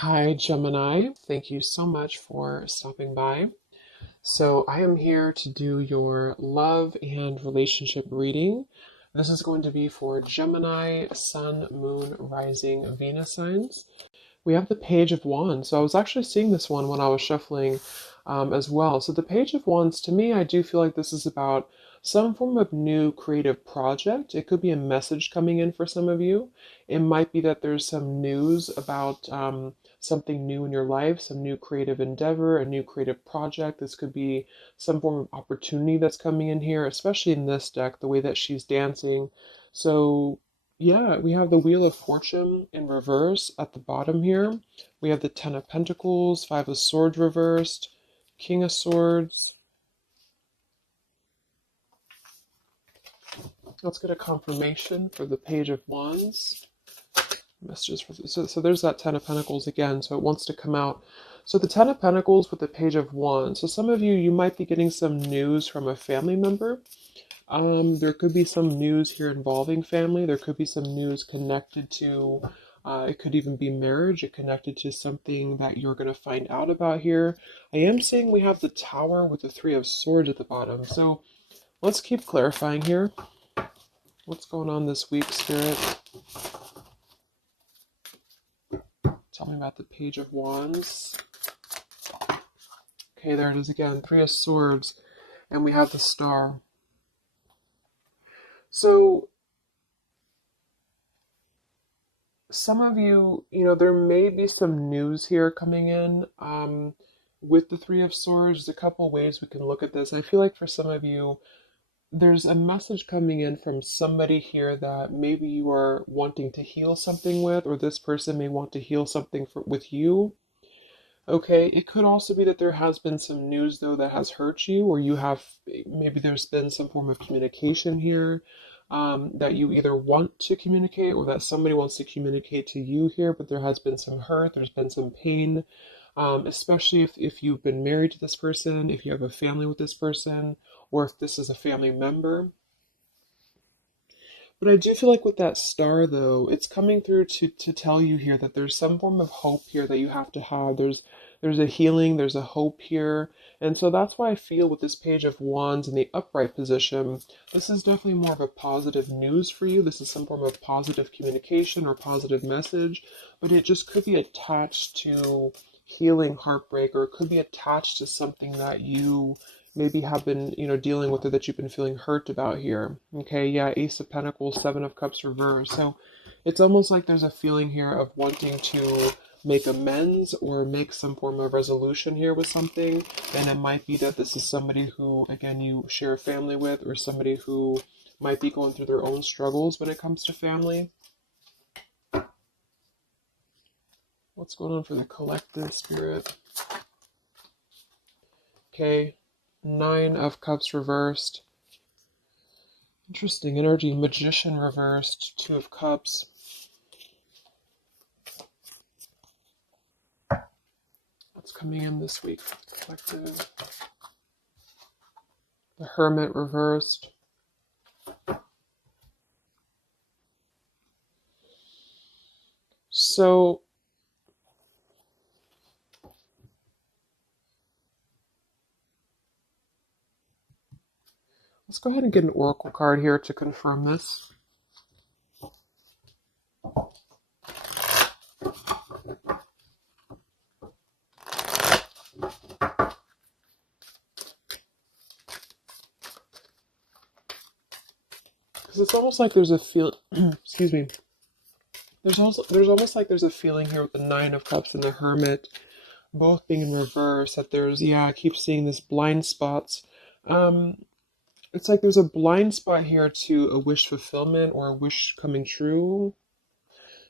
Hi, Gemini. Thank you so much for stopping by. So, I am here to do your love and relationship reading. This is going to be for Gemini, Sun, Moon, Rising, Venus signs. We have the Page of Wands. So, I was actually seeing this one when I was shuffling as well. So, the Page of Wands, to me, I do feel like this is about some form of new creative project. It could be a message coming in for some of you. It might be that there's some news about something new in your life, some new creative endeavor, a new creative project. This could be some form of opportunity that's coming in here, especially in this deck, the way that she's dancing. So, yeah, we have the Wheel of Fortune in reverse at the bottom here. We have the Ten of Pentacles, Five of Swords reversed, King of Swords. Let's get a confirmation for the Page of Wands. Messages for so there's that Ten of Pentacles again, so it wants to come out. So the Ten of Pentacles with the Page of Wands. So some of you might be getting some news from a family member. There could be some news here involving family. There could be some news connected to, it could even be marriage, it connected to something that you're going to find out about here. I am seeing we have the Tower with the Three of Swords at the bottom. So let's keep clarifying here. What's going on this week, Spirit? Tell me about the Page of Wands. Okay, there it is again. Three of Swords. And we have the Star. So some of you, there may be some news here coming in with the Three of Swords. There's a couple ways we can look at this. I feel like for some of you, there's a message coming in from somebody here that maybe you are wanting to heal something with, or this person may want to heal something with you. Okay, it could also be that there has been some news though that has hurt you, or maybe there's been some form of communication here that you either want to communicate or that somebody wants to communicate to you here, but there has been some hurt, there's been some pain, especially if you've been married to this person, if you have a family with this person, or if this is a family member. But I do feel like with that star, though, it's coming through to tell you here that there's some form of hope here that you have to have. There's a healing, there's a hope here. And so that's why I feel with this Page of Wands in the upright position, this is definitely more of a positive news for you. This is some form of positive communication or positive message, but it just could be attached to healing heartbreak, or it could be attached to something that you maybe have been, dealing with, or that you've been feeling hurt about here. Okay, yeah, Ace of Pentacles, Seven of Cups reversed. So it's almost like there's a feeling here of wanting to make amends or make some form of resolution here with something. And it might be that this is somebody who, again, you share a family with, or somebody who might be going through their own struggles when it comes to family. What's going on for the collective, Spirit? Okay, Nine of Cups reversed. Interesting energy. Magician reversed. Two of Cups. What's coming in this week for the collective? The Hermit reversed. So let's go ahead and get an oracle card here to confirm this. Because it's almost like there's a feel. Excuse me. There's almost like there's a feeling here with the Nine of Cups and the Hermit, both being in reverse. That there's I keep seeing this blind spots. It's like there's a blind spot here to a wish fulfillment or a wish coming true.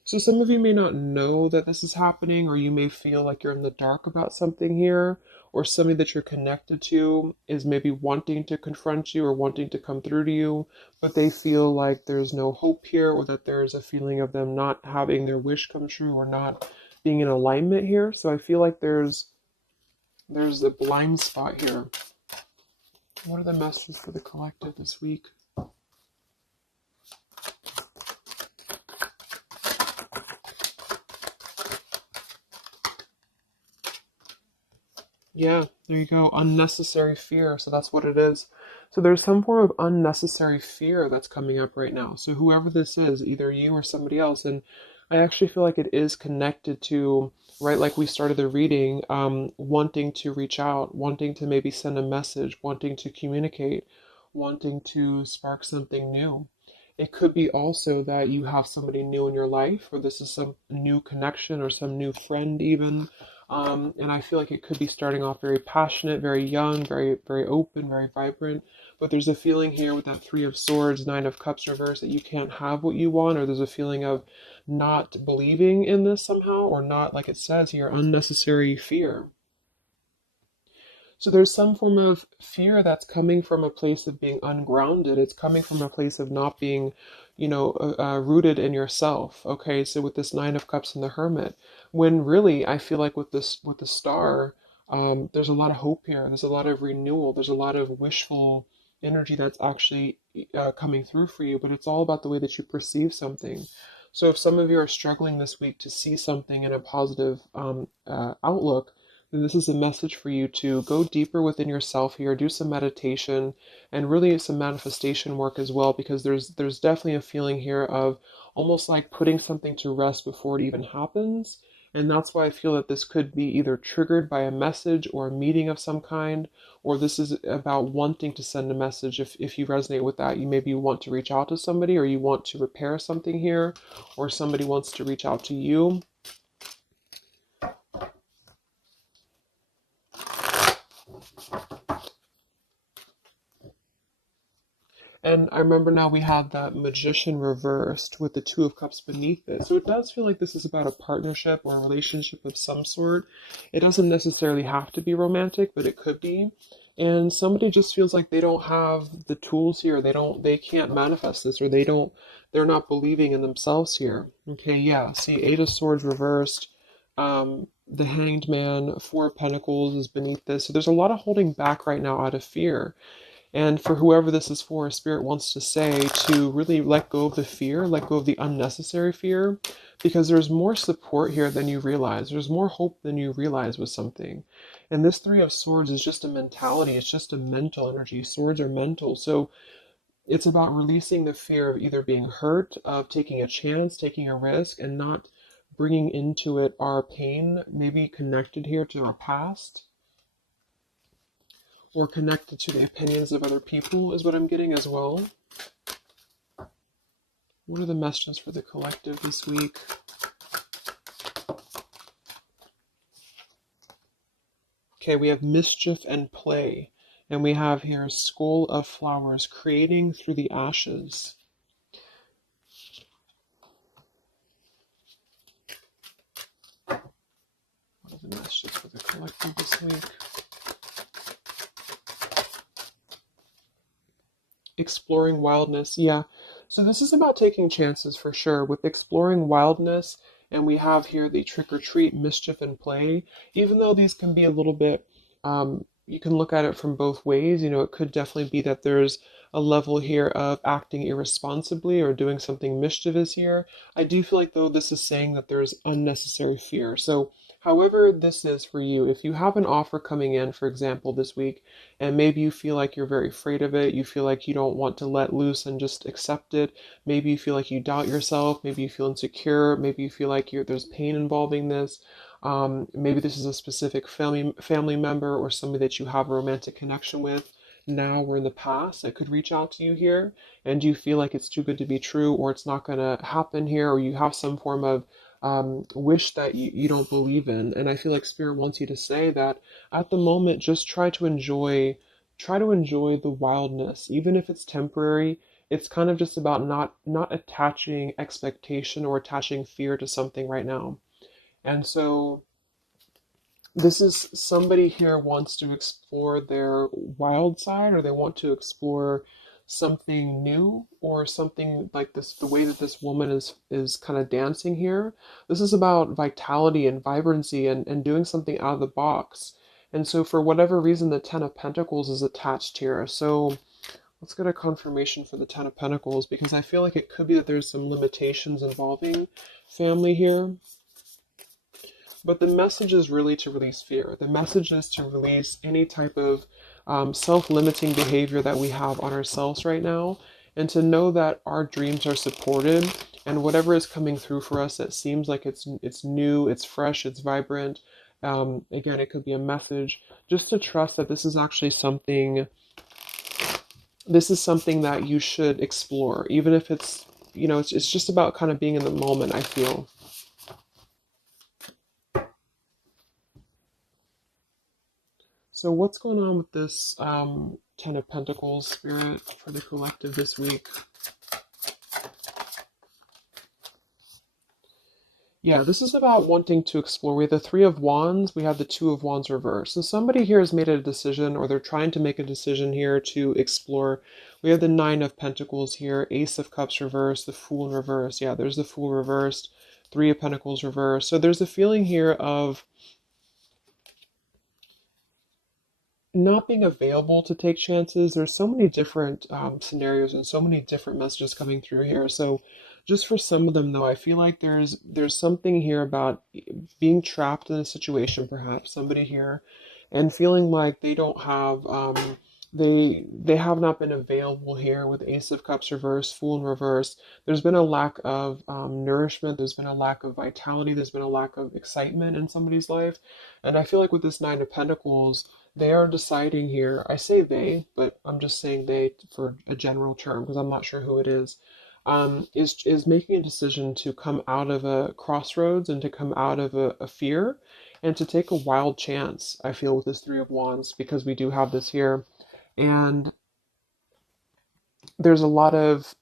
So some of you may not know that this is happening, or you may feel like you're in the dark about something here, or somebody that you're connected to is maybe wanting to confront you or wanting to come through to you, but they feel like there's no hope here, or that there's a feeling of them not having their wish come true or not being in alignment here. So I feel like there's a blind spot here. What are the messages for the collective this week? Yeah, there you go. Unnecessary fear. So that's what it is. So there's some form of unnecessary fear that's coming up right now. So whoever this is, either you or somebody else, and I actually feel like it is connected to, right, like we started the reading, wanting to reach out, wanting to maybe send a message, wanting to communicate, wanting to spark something new. It could be also that you have somebody new in your life, or this is some new connection or some new friend even. And I feel like it could be starting off very passionate, very young, very, very open, very vibrant. But there's a feeling here with that Three of Swords, Nine of Cups reverse that you can't have what you want, or there's a feeling of not believing in this somehow, or not, like it says here, unnecessary fear. So there's some form of fear that's coming from a place of being ungrounded. It's coming from a place of not being, rooted in yourself. Okay, so with this Nine of Cups and the Hermit, when really I feel like with the Star, there's a lot of hope here. There's a lot of renewal. There's a lot of wishful energy that's actually coming through for you. But it's all about the way that you perceive something. So if some of you are struggling this week to see something in a positive outlook, then this is a message for you to go deeper within yourself here, do some meditation and really some manifestation work as well, because there's definitely a feeling here of almost like putting something to rest before it even happens. And that's why I feel that this could be either triggered by a message or a meeting of some kind, or this is about wanting to send a message. If you resonate with that, you maybe want to reach out to somebody, or you want to repair something here, or somebody wants to reach out to you. And I remember now we have that Magician reversed with the Two of Cups beneath it. So it does feel like this is about a partnership or a relationship of some sort. It doesn't necessarily have to be romantic, but it could be. And somebody just feels like they don't have the tools here. They can't manifest this, or they're not believing in themselves here. Okay, yeah. See, Eight of Swords reversed. The Hanged Man, Four of Pentacles is beneath this. So there's a lot of holding back right now out of fear. And for whoever this is for, Spirit wants to say to really let go of the fear, let go of the unnecessary fear, because there's more support here than you realize. There's more hope than you realize with something. And this Three of Swords is just a mentality. It's just a mental energy. Swords are mental. So it's about releasing the fear of either being hurt, of taking a chance, taking a risk, and not bringing into it our pain, maybe connected here to our past or connected to the opinions of other people is what I'm getting as well. What are the messages for the collective this week? Okay, we have mischief and play. And we have here Skull of Flowers, creating through the ashes. What are the messages for the collective this week? Exploring wildness. Yeah. So this is about taking chances for sure with exploring wildness. And we have here the trick or treat, mischief and play. Even though these can be a little bit, you can look at it from both ways. You know, it could definitely be that there's a level here of acting irresponsibly or doing something mischievous here. I do feel like, though, this is saying that there's unnecessary fear. So however this is for you, if you have an offer coming in, for example, this week, and maybe you feel like you're very afraid of it, you feel like you don't want to let loose and just accept it, maybe you feel like you doubt yourself, maybe you feel insecure, maybe you feel like there's pain involving this, maybe this is a specific family member or somebody that you have a romantic connection with now or in the past that could reach out to you here, and you feel like it's too good to be true, or it's not going to happen here, or you have some form of wish that you don't believe in. And I feel like Spirit wants you to say that at the moment, just try to enjoy the wildness, even if it's temporary. It's kind of just about not attaching expectation or attaching fear to something right now. And so this is somebody here wants to explore their wild side, or they want to explore something new, or something like this. The way that this woman is kind of dancing here, this is about vitality and vibrancy, and doing something out of the box. And so for whatever reason, the Ten of Pentacles is attached here. So let's get a confirmation for the Ten of Pentacles, because I feel like it could be that there's some limitations involving family here. But the message is really to release fear. The message is to release any type of self-limiting behavior that we have on ourselves right now, and to know that our dreams are supported, and whatever is coming through for us that seems like it's new, it's fresh, it's vibrant. Again, it could be a message. Just to trust that this is actually something. This is something that you should explore, even if it's, it's just about kind of being in the moment, I feel. So what's going on with this Ten of Pentacles spirit for the collective this week? Yeah, this is about wanting to explore. We have the Three of Wands, we have the Two of Wands reverse. So somebody here has made a decision, or they're trying to make a decision here to explore. We have the Nine of Pentacles here, Ace of Cups reverse, the Fool in reverse. Yeah, there's the Fool reversed, Three of Pentacles reverse. So there's a feeling here of not being available to take chances. There's so many different scenarios and so many different messages coming through here. So just for some of them though, I feel like there's something here about being trapped in a situation, perhaps somebody here, and feeling like they don't have they have not been available here with Ace of Cups reverse, Fool in reverse. There's been a lack of nourishment. There's been a lack of vitality. There's been a lack of excitement in somebody's life. And I feel like with this Nine of Pentacles, they are deciding here. I say they, but I'm just saying they for a general term because I'm not sure who it is. Is making a decision to come out of a crossroads and to come out of a fear and to take a wild chance. I feel with this Three of Wands, because we do have this here, and there's a lot of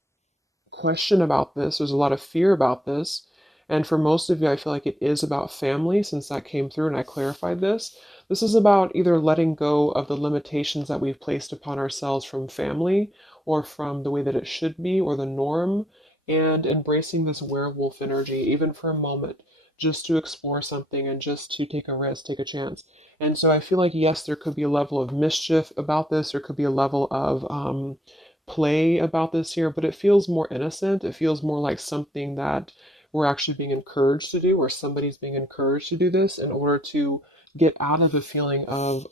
question about this. There's a lot of fear about this. And for most of you, I feel like it is about family, since that came through and I clarified this. This is about either letting go of the limitations that we've placed upon ourselves from family, or from the way that it should be, or the norm, and embracing this werewolf energy, even for a moment, just to explore something and just to take a risk, take a chance. And so I feel like, yes, there could be a level of mischief about this. There could be a level of play about this here, but it feels more innocent. It feels more like something that we're actually being encouraged to do, or somebody's being encouraged to do this in order to get out of a feeling of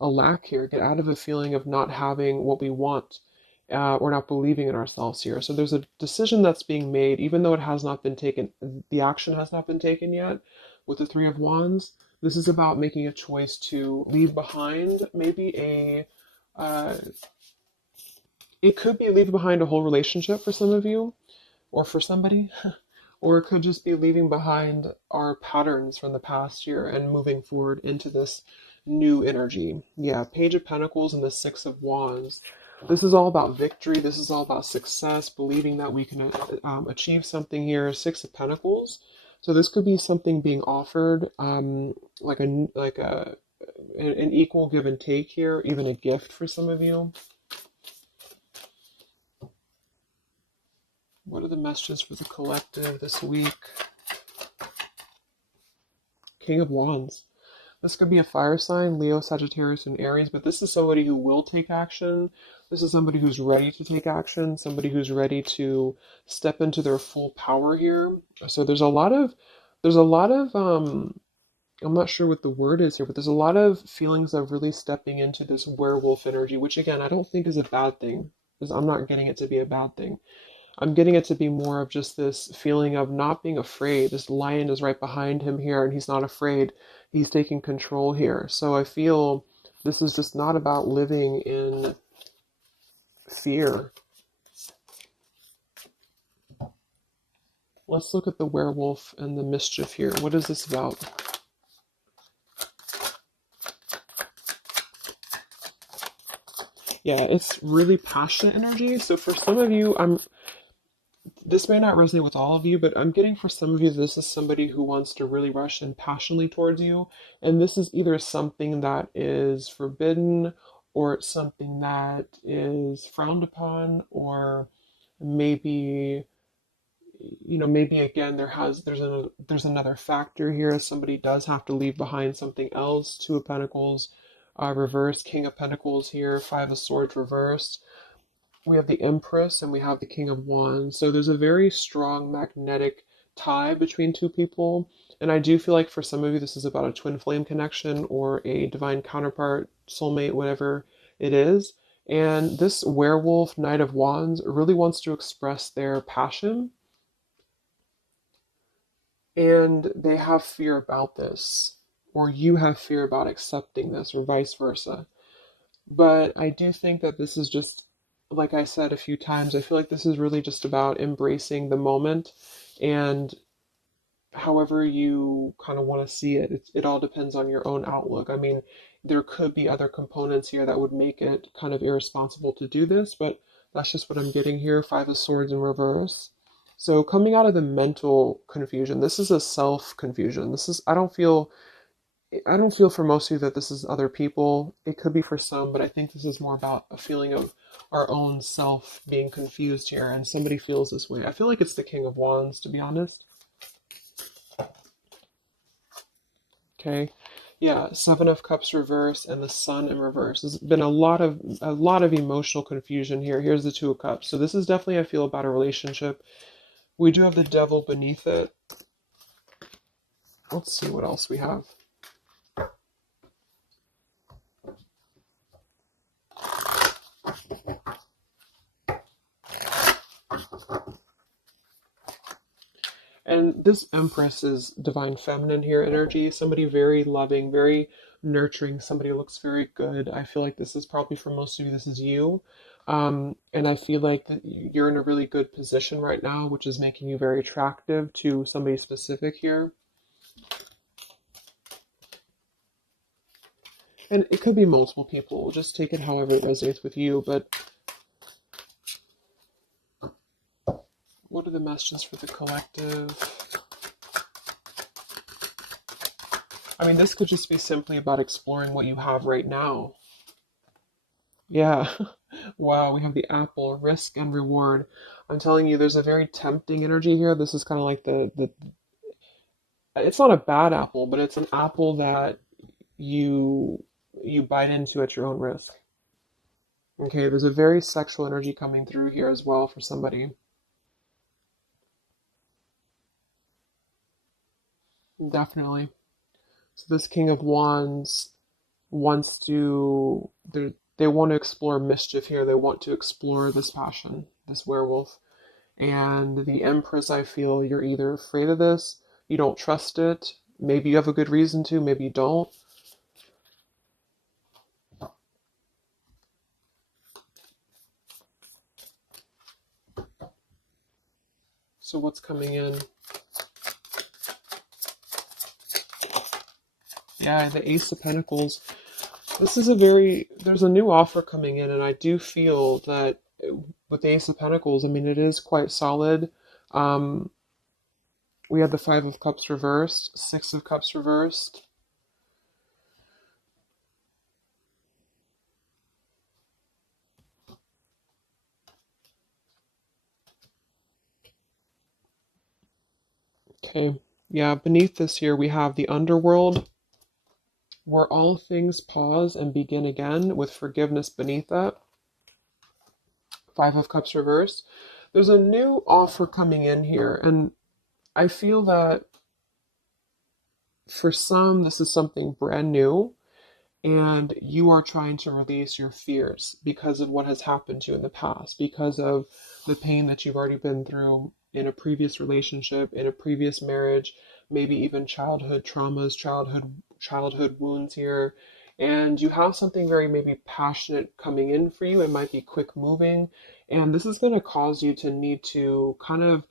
a lack here, get out of a feeling of not having what we want, or not believing in ourselves here. So there's a decision that's being made, even though it has not been taken, the action has not been taken yet with the Three of Wands. This is about making a choice to leave behind maybe it could be leaving behind a whole relationship for some of you, or for somebody, or it could just be leaving behind our patterns from the past year and moving forward into this new energy. Yeah, Page of Pentacles and the Six of Wands. This is all about victory. This is all about success, believing that we can achieve something here. Six of Pentacles. So this could be something being offered, like an equal give and take here, even a gift for some of you. What are the messages for the collective this week? King of Wands. This could be a fire sign, Leo, Sagittarius, and Aries, but this is somebody who will take action. This is somebody who's ready to take action, somebody who's ready to step into their full power here. So there's a lot of, I'm not sure what the word is here, but there's a lot of feelings of really stepping into this werewolf energy, which again, I don't think is a bad thing, because I'm not getting it to be a bad thing. I'm getting it to be more of just this feeling of not being afraid. This lion is right behind him here and he's not afraid. He's taking control here. So I feel this is just not about living in fear. Let's look at the werewolf and the mischief here. What is this about? Yeah, it's really passionate energy. So for some of you, this may not resonate with all of you, but I'm getting for some of you, this is somebody who wants to really rush in passionately towards you. And this is either something that is forbidden, or it's something that is frowned upon, or maybe, maybe again, there's another factor here. Somebody does have to leave behind something else. Two of Pentacles reversed, King of Pentacles here, Five of Swords reversed. We have the Empress and we have the King of Wands. So there's a very strong magnetic tie between two people. And I do feel like for some of you, this is about a twin flame connection or a divine counterpart, soulmate, whatever it is. And this werewolf, Knight of Wands, really wants to express their passion. And they have fear about this, or you have fear about accepting this, or vice versa. But I do think that this is just, like I said a few times, I feel like this is really just about embracing the moment, and however you kind of want to see it, it all depends on your own outlook. I mean, there could be other components here that would make it kind of irresponsible to do this, but that's just what I'm getting here. Five of Swords in reverse. So coming out of the mental confusion, this is a self confusion. This is, I don't feel for most of you that this is other people. It could be for some, but I think this is more about a feeling of our own self being confused here, and somebody feels this way. I feel like it's the King of Wands, to be honest. Okay. Yeah, Seven of Cups reverse and the Sun in reverse. There's been a lot of emotional confusion here. Here's the Two of Cups. So this is definitely, I feel, about a relationship. We do have the Devil beneath it. Let's see what else we have. And this Empress is divine feminine here energy. Somebody very loving, very nurturing. Somebody who looks very good. I feel like this is probably for most of you, this is you. And I feel like that you're in a really good position right now, which is making you very attractive to somebody specific here. And it could be multiple people. Just take it however it resonates with you. But what are the messages for the collective? I mean, this could just be simply about exploring what you have right now. Yeah. Wow, we have the apple, risk and reward. I'm telling you, there's a very tempting energy here. This is kind of like the it's not a bad apple, but it's an apple that you bite into at your own risk. Okay, there's a very sexual energy coming through here as well for somebody. Definitely. So this King of Wands wants to they want to explore mischief here. They want to explore this passion, this werewolf. And the Empress, I feel you're either afraid of this, you don't trust it, maybe you have a good reason to, maybe you don't. So what's coming in? Yeah, the Ace of Pentacles. This is there's a new offer coming in, and I do feel that with the Ace of Pentacles, I mean, it is quite solid. We had the Five of Cups reversed, Six of Cups reversed. Okay, yeah, beneath this here, we have the Underworld, where all things pause and begin again, with forgiveness beneath that. Five of Cups reversed. There's a new offer coming in here, and I feel that for some, this is something brand new, and you are trying to release your fears because of what has happened to you in the past, because of the pain that you've already been through in a previous relationship, in a previous marriage, maybe even childhood traumas, childhood wounds here. And you have something very maybe passionate coming in for you. It might be quick moving, and this is going to cause you to need to kind of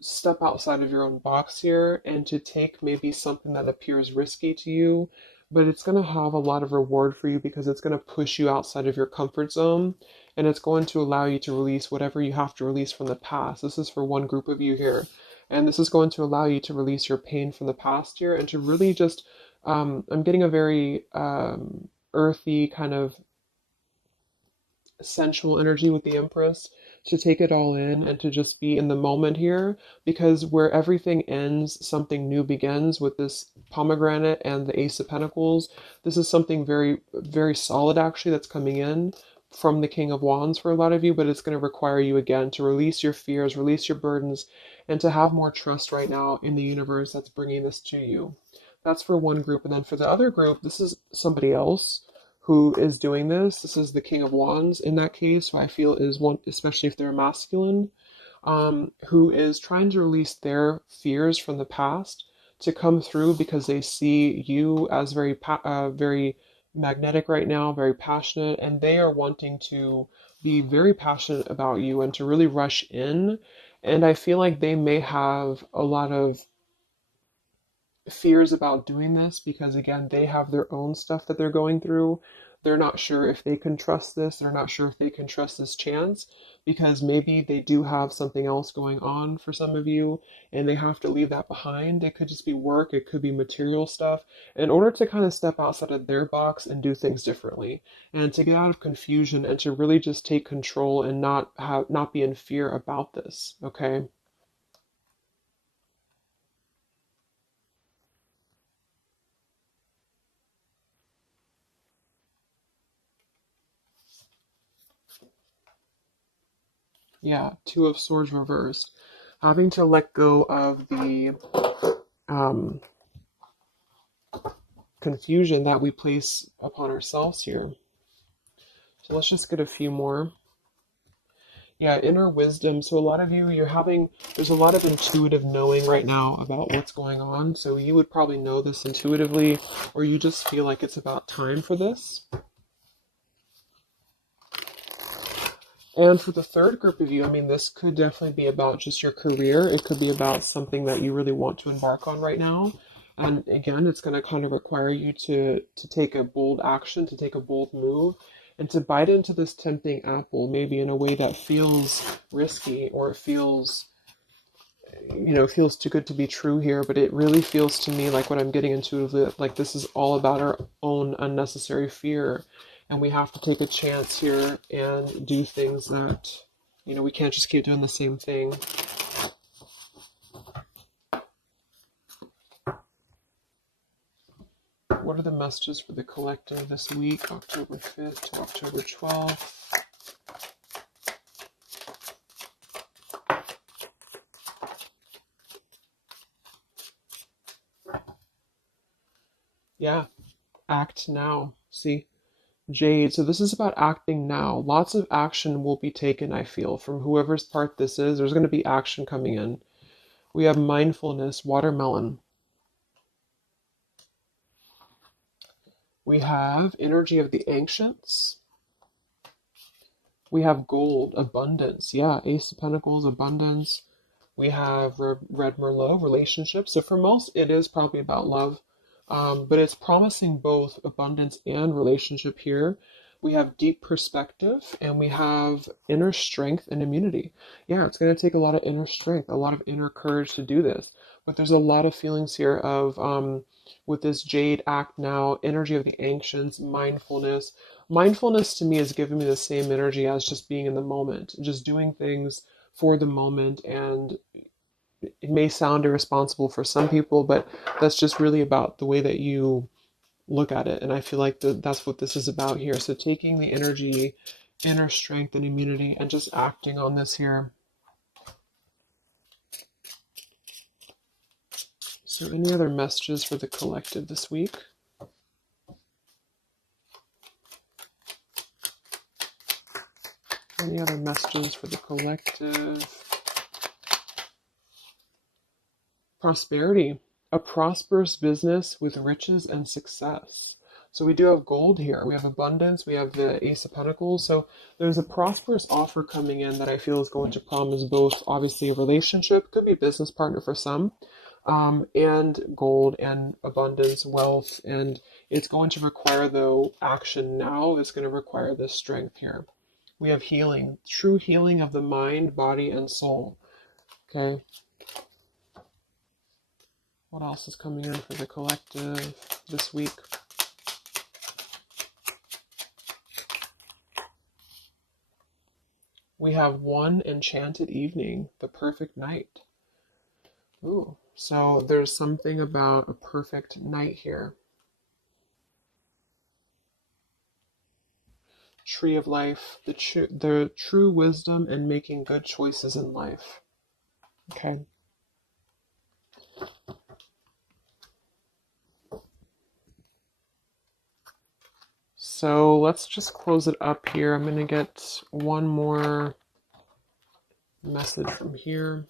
step outside of your own box here and to take maybe something that appears risky to you, but it's going to have a lot of reward for you because it's going to push you outside of your comfort zone, and it's going to allow you to release whatever you have to release from the past. This is for one group of you here, and this is going to allow you to release your pain from the past here and to really just I'm getting a very earthy kind of sensual energy with the Empress, to take it all in and to just be in the moment here, because where everything ends, something new begins with this pomegranate and the Ace of Pentacles. This is something very, very solid actually that's coming in, from the King of Wands for a lot of you, but it's going to require you again to release your fears, release your burdens, and to have more trust right now in the universe that's bringing this to you. That's for one group. And then for the other group, this is somebody else who is doing this. This is the King of Wands in that case, who I feel is one, especially if they're masculine, who is trying to release their fears from the past to come through because they see you as very magnetic right now, very passionate, and they are wanting to be very passionate about you and to really rush in. And I feel like they may have a lot of fears about doing this because again they have their own stuff that they're going through. They're not sure if they can trust this. They're not sure if they can trust this chance because maybe they do have something else going on for some of you and they have to leave that behind. It could just be work, it could be material stuff in order to kind of step outside of their box and do things differently and to get out of confusion and to really just take control and not be in fear about this, okay? Yeah, Two of Swords reversed. Having to let go of the um, confusion that we place upon ourselves here. So let's just get a few more. Yeah, inner wisdom. So a lot of you, there's a lot of intuitive knowing right now about what's going on. So you would probably know this intuitively, or you just feel like it's about time for this. And for the third group of you, I mean, this could definitely be about just your career. It could be about something that you really want to embark on right now. And again, it's going to kind of require you to take a bold action, to take a bold move, and to bite into this tempting apple, maybe in a way that feels risky or it feels, feels too good to be true here. But it really feels to me like what I'm getting intuitively, like this is all about our own unnecessary fear. And we have to take a chance here and do things that, we can't just keep doing the same thing. What are the messages for the collective this week, October 5th to October 12th? Yeah, act now. See? Jade, so this is about acting now. Lots of action will be taken, I feel, from whoever's part this is. There's going to be action coming in. We have mindfulness, watermelon. We have energy of the ancients. We have gold, abundance. Yeah, Ace of Pentacles, abundance. We have Red Merlot, relationships. So for most, it is probably about love, but it's promising both abundance and relationship here. We have deep perspective and we have inner strength and immunity. Yeah, it's going to take a lot of inner strength, a lot of inner courage to do this. But there's a lot of feelings here of, with this Jade act now, energy of the ancients, mindfulness. Mindfulness to me is giving me the same energy as just being in the moment, just doing things for the moment. And it may sound irresponsible for some people, but that's just really about the way that you look at it. And I feel like that's what this is about here. So taking the energy, inner strength and immunity and just acting on this here. So any other messages for the collective this week? Any other messages for the collective? Prosperity, a prosperous business with riches and success. So we do have gold here. We have abundance. We have the Ace of Pentacles. So there's a prosperous offer coming in that I feel is going to promise both, obviously, a relationship, could be a business partner for some, and gold and abundance, wealth. And it's going to require, though, action now. It's going to require this strength here. We have healing, true healing of the mind, body, and soul. Okay. What else is coming in for the collective this week? We have one enchanted evening, the perfect night. Ooh, so there's something about a perfect night here. tree of life, the true wisdom and making good choices in life. Okay. So let's just close it up here. I'm going to get one more message from here.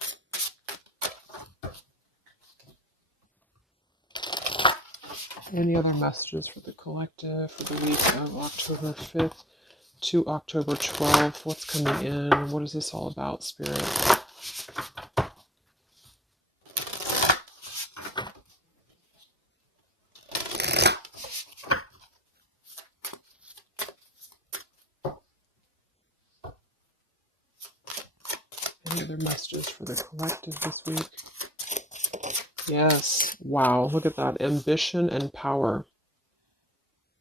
Any other messages for the collective for the week of October 5th to October 12th? What's coming in? What is this all about, Spirit? Any other messages for the collective this week? Yes. Wow. Look at that. Ambition and power.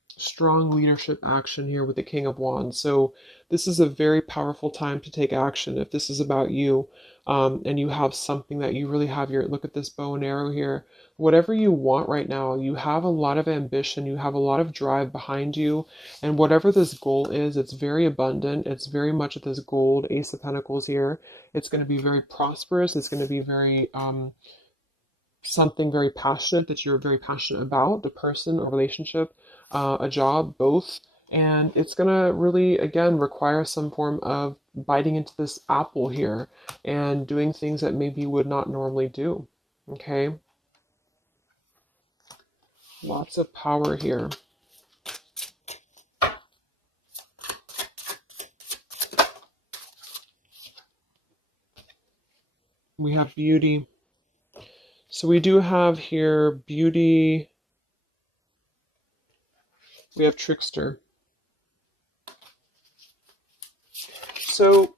Strong leadership action here with the King of Wands. So this is a very powerful time to take action. If this is about you, and you have something that you really have your, look at this bow and arrow here. Whatever you want right now, you have a lot of ambition, you have a lot of drive behind you, and whatever this goal is, it's very abundant. It's very much at this gold, Ace of Pentacles here. It's going to be very prosperous. It's going to be very, something very passionate that you're very passionate about, the person, a relationship, a job, both. And it's going to really, again, require some form of biting into this apple here and doing things that maybe you would not normally do. Okay? Lots of power here. We have beauty. So we do have here beauty. We have trickster. So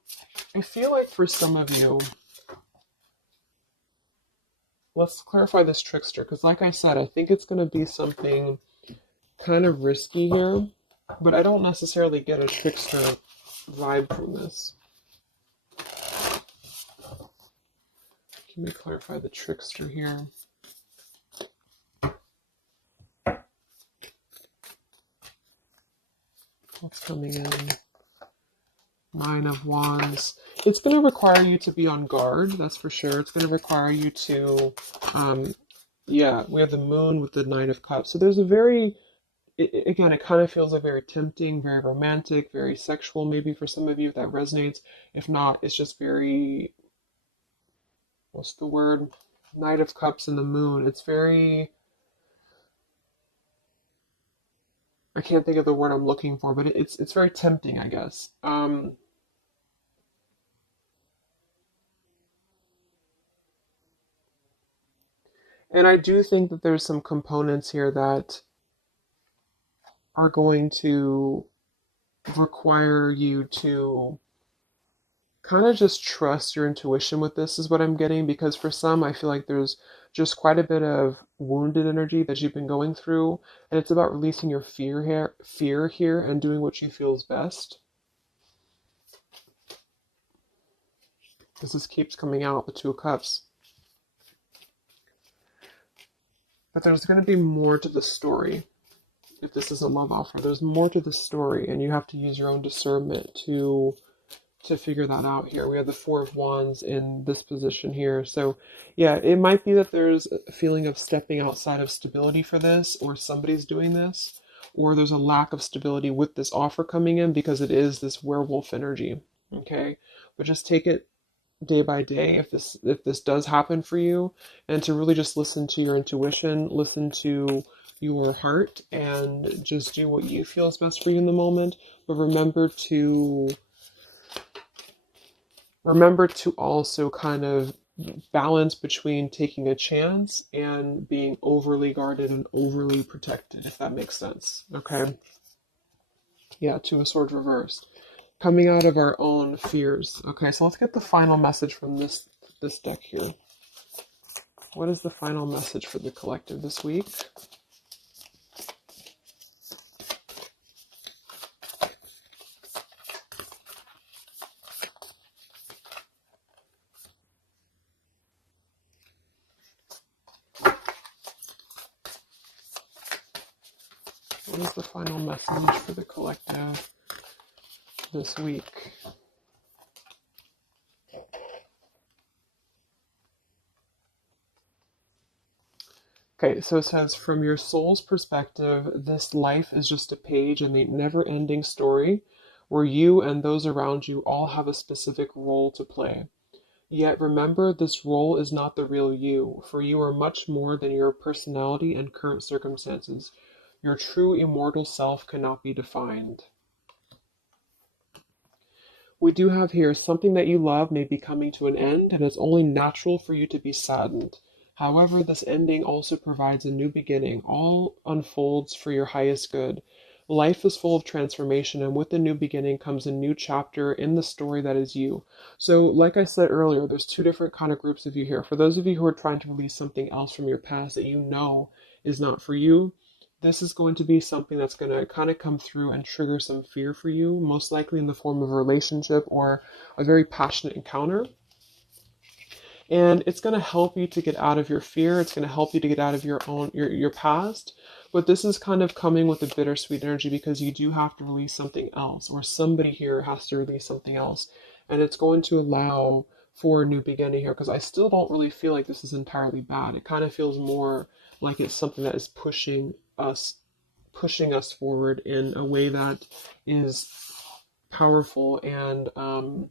I feel like for some of you, let's clarify this trickster, because like I said, I think it's going to be something kind of risky here, but I don't necessarily get a trickster vibe from this. Can we clarify the trickster here? What's coming in? Nine of Wands. It's going to require you to be on guard, that's for sure. It's going to require you to, yeah, we have the moon with the Knight of Cups. So there's a very, again, it kind of feels like very tempting, very romantic, very sexual, maybe for some of you if that resonates. If not, it's just very, what's the word? Knight of Cups and the moon. It's very, I can't think of the word I'm looking for, but it's very tempting, I guess. And I do think that there's some components here that are going to require you to kind of just trust your intuition with this, is what I'm getting, because for some, I feel like there's just quite a bit of wounded energy that you've been going through, and it's about releasing your fear here and doing what you feel is best. Because this keeps coming out, the Two of Cups. But there's going to be more to the story. If this is a love offer, there's more to the story, and you have to use your own discernment to figure that out here. We have the Four of Wands in this position here. So yeah, it might be that there's a feeling of stepping outside of stability for this, or somebody's doing this, or there's a lack of stability with this offer coming in because it is this werewolf energy. Okay, but just take it day by day if this does happen for you, and to really just listen to your intuition, listen to your heart, and just do what you feel is best for you in the moment. But remember to also kind of balance between taking a chance and being overly guarded and overly protected, if that makes sense. Okay, yeah, Two of Swords reversed, coming out of our own fears. Okay, so let's get the final message from this deck here. What is the final message for the collective this week? What is the final message for the collective this week. Okay, so it says, from your soul's perspective, this life is just a page in the never-ending story where you and those around you all have a specific role to play. Yet remember, this role is not the real you, for you are much more than your personality and current circumstances. Your true immortal self cannot be defined. We do have here, something that you love may be coming to an end, and it's only natural for you to be saddened. However, this ending also provides a new beginning. All unfolds for your highest good. Life is full of transformation, and with the new beginning comes a new chapter in the story that is you. So, like I said earlier, there's two different kind of groups of you here. For those of you who are trying to release something else from your past that you know is not for you, this is going to be something that's going to kind of come through and trigger some fear for you, most likely in the form of a relationship or a very passionate encounter. And it's going to help you to get out of your fear. It's going to help you to get out of your past. But this is kind of coming with a bittersweet energy because you do have to release something else, or somebody here has to release something else. And it's going to allow for a new beginning here, because I still don't really feel like this is entirely bad. It kind of feels more like it's something that is pushing us forward in a way that is powerful and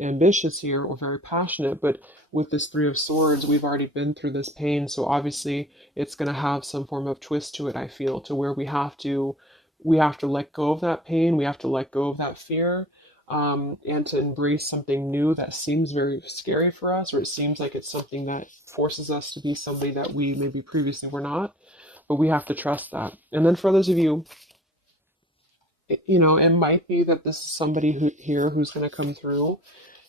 ambitious here, or very passionate. But with this Three of Swords, we've already been through this pain, so obviously it's going to have some form of twist to it, I feel, to where we have to let go of that pain, we have to let go of that fear, and to embrace something new that seems very scary for us, or it seems like it's something that forces us to be somebody that we maybe previously were not. But we have to trust that. And then for those of you, it might be that this is somebody who's going to come through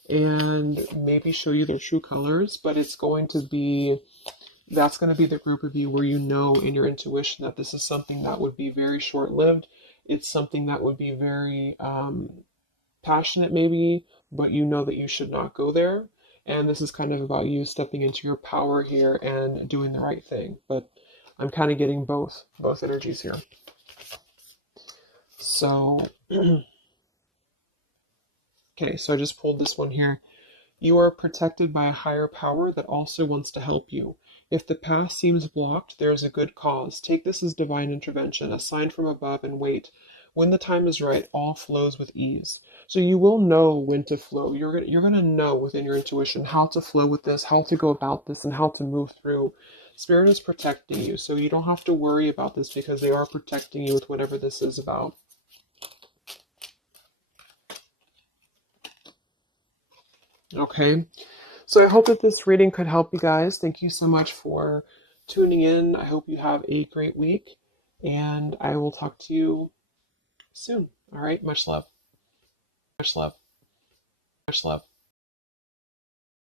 and maybe show you their true colors, but that's going to be the group of you where you know in your intuition that this is something that would be very short-lived. It's something that would be very passionate maybe, but you know that you should not go there. And this is kind of about you stepping into your power here and doing the right thing. But I'm kind of getting both energies here. So, okay, so I just pulled this one here. You are protected by a higher power that also wants to help you. If the path seems blocked, there is a good cause. Take this as divine intervention, a sign from above, and wait. When the time is right, all flows with ease. So you will know when to flow. You're gonna know within your intuition how to flow with this, how to go about this, and how to move through. Spirit is protecting you, so you don't have to worry about this because they are protecting you with whatever this is about. Okay, so I hope that this reading could help you guys. Thank you so much for tuning in. I hope you have a great week, and I will talk to you soon. All right, much love. Much love. Much love.